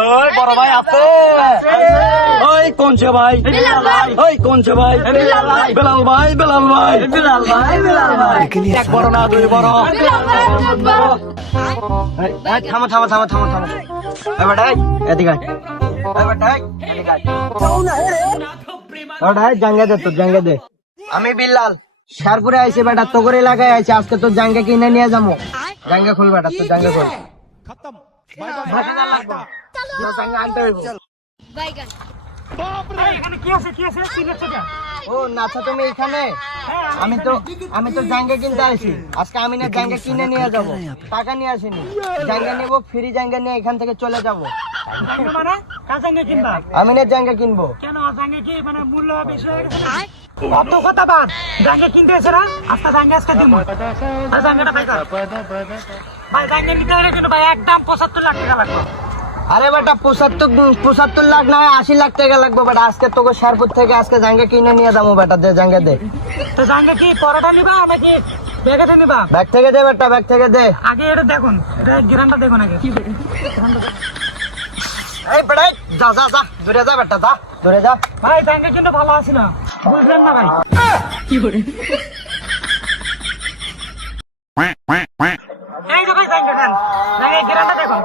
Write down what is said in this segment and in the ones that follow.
ওই বড় ভাই আছে? ওই কোনছে ভাই? ওই কোনছে ভাই? বেলাল ভাই, বেলাল ভাই, এক বড় না দুই বড়। থামো থামো থামো থামো থামো। এদিকে জাঙ্গা দে, তোর জাঙ্গা দে। আমি বিল্লাল শেরপুরে আইছি বেটা, তো করে লাগাই আইছি। আজকে তোর জাঙ্গা কিনে নিয়ে যাবো। জাঙ্গা খুল বেটা, তোর জাঙ্গা খুল। ও নাচা তুমি এখানে? আমি তো জাঙ্গা কিনতে আইছি। আজকে আমি না জাঙ্গা কিনে নিয়ে যাবো, টাকা নিয়ে আসিনি। জাঙ্গা নিবো, ফ্রি জাঙ্গা নিয়ে এখান থেকে চলে যাবো। আমি না জাঙ্গা কিনবো। কেন জাঙ্গা কি মানে মূল্য বেশি হয়ে গেছে না? অত কথা বাদ, জাঙ্গা কিনতে এসে না আজকে জাঙ্গা আজকে দিব। আর জাঙ্গাটা ভাই ভাই জাঙ্গা নিতে হলে কিন্তু ভাই একদম 75 লাখ টাকা লাগবে। আরে বেটা 75 লাখ না, 80 লাখ টাকা লাগবে বেটা। আজকে তোকে শেরপুর থেকে আজকে জাঙ্গা কিনে নিয়ে যাবো বেটা। দে জাঙ্গা দে। তো জাঙ্গা কি পরাটা নিবা নাকি ব্যাগেতে নিবা? ব্যাগ থেকে দে বেটা, ব্যাগ থেকে দে। আগে এটা দেখুন, এটা গ্রানটা দেখুন আগে। এই বেটা যা যা যা, দূরে যা বেটা, যা দূরে যা। ভাই জাঙ্গা কিন্তু ভালো আছে না, বুঝলেন না ভাই? এই যে ভাই জাঙ্গা খান, জাঙ্গা গ্রানটা দেখুন।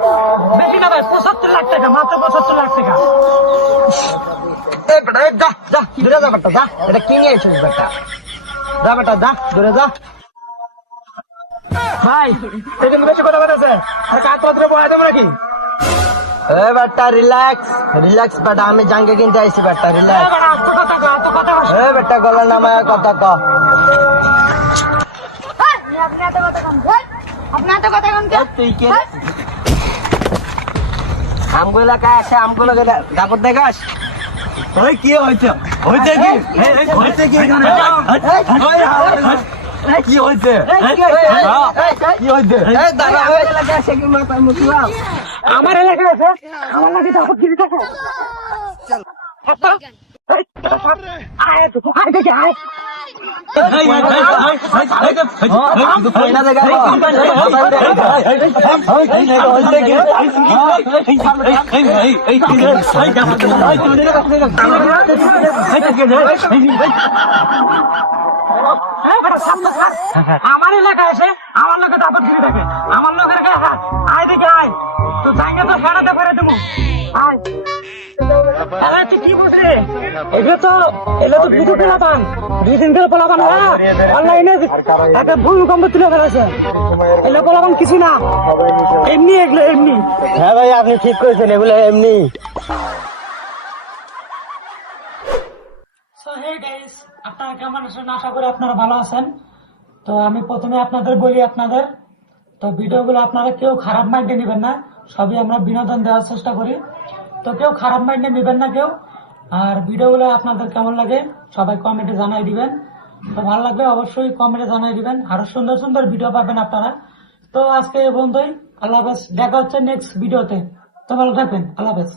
বেশি না ভাই, 75 লাখ টাকা, মাত্র 75 লাখ টাকা। এই বেটা যা যা, দূরে যা বেটা, যা। এটা কিনে আইছিস বেটা, যা বেটা যা, দূরে যা। ভাই এটা বেশি কথা বলেছে, আর কাগজপত্র বয়া দেবো নাকি? এ বেটা রিল্যাক্স রিল্যাক্স বেটা, আমি জাঙ্গা কিনতে আইছি বেটা, রিল্যাক্স। এ বেটা গলা নামায় কথা ক। তুই কে? আমগুলো এলাকায় আছে, আমগুলো দাপট দেখাস। ওই কি হয়েছে? হয়েছে কি? হয়েছে কি এখানে? কি হয়েছে? কি হয়েছে? আমার এলাকায় আছে, আমার নাকি দাপট গিরি থাকে। আয় তো আয় দেখে আয়। আমার এলাকায় আছে, আমার লোকের দাপট গিরি থাকে, আমার লোকের আয় দেখে আয়। তো জায়গা তো ফেরাতে ফেরে দেবো, আয়। তুই কি বুঝলি? এগুলো তো দুটো পেলাপান, 2 দিন ধরে পেলাপান। অনলাইনে একটা ভূমিকম্প তুলে ফেলেছে। এগুলো পেলাপান কিছু না, এমনি এগুলো এমনি। হ্যাঁ ভাই আপনি ঠিক করেছেন, এগুলো এমনি। আপনারা কেমন আছেন? আশা করি আপনারা ভালো আছেন। তো আমি প্রথমে আপনাদের বলি, তো ভিডিওগুলো আপনারা কেউ খারাপ মাইন্ডে নেবেন না, সবই আমরা বিনোদন দেওয়ার চেষ্টা করি। তো কেউ খারাপ মাইন্ডে নেবেন না কেউ। আর ভিডিওগুলো আপনাদের কেমন লাগে সবাই কমেন্টে জানাই দিবেন। তো ভালো লাগবে অবশ্যই কমেন্টে জানাই দিবেন, আরো সুন্দর সুন্দর ভিডিও পাবেন আপনারা। তো আজকে এই পর্যন্তই, আল্লাহ হাফেজ। দেখা হচ্ছে নেক্সট ভিডিওতে। তো ভালো থাকবেন, আল্লাহ হাফেজ।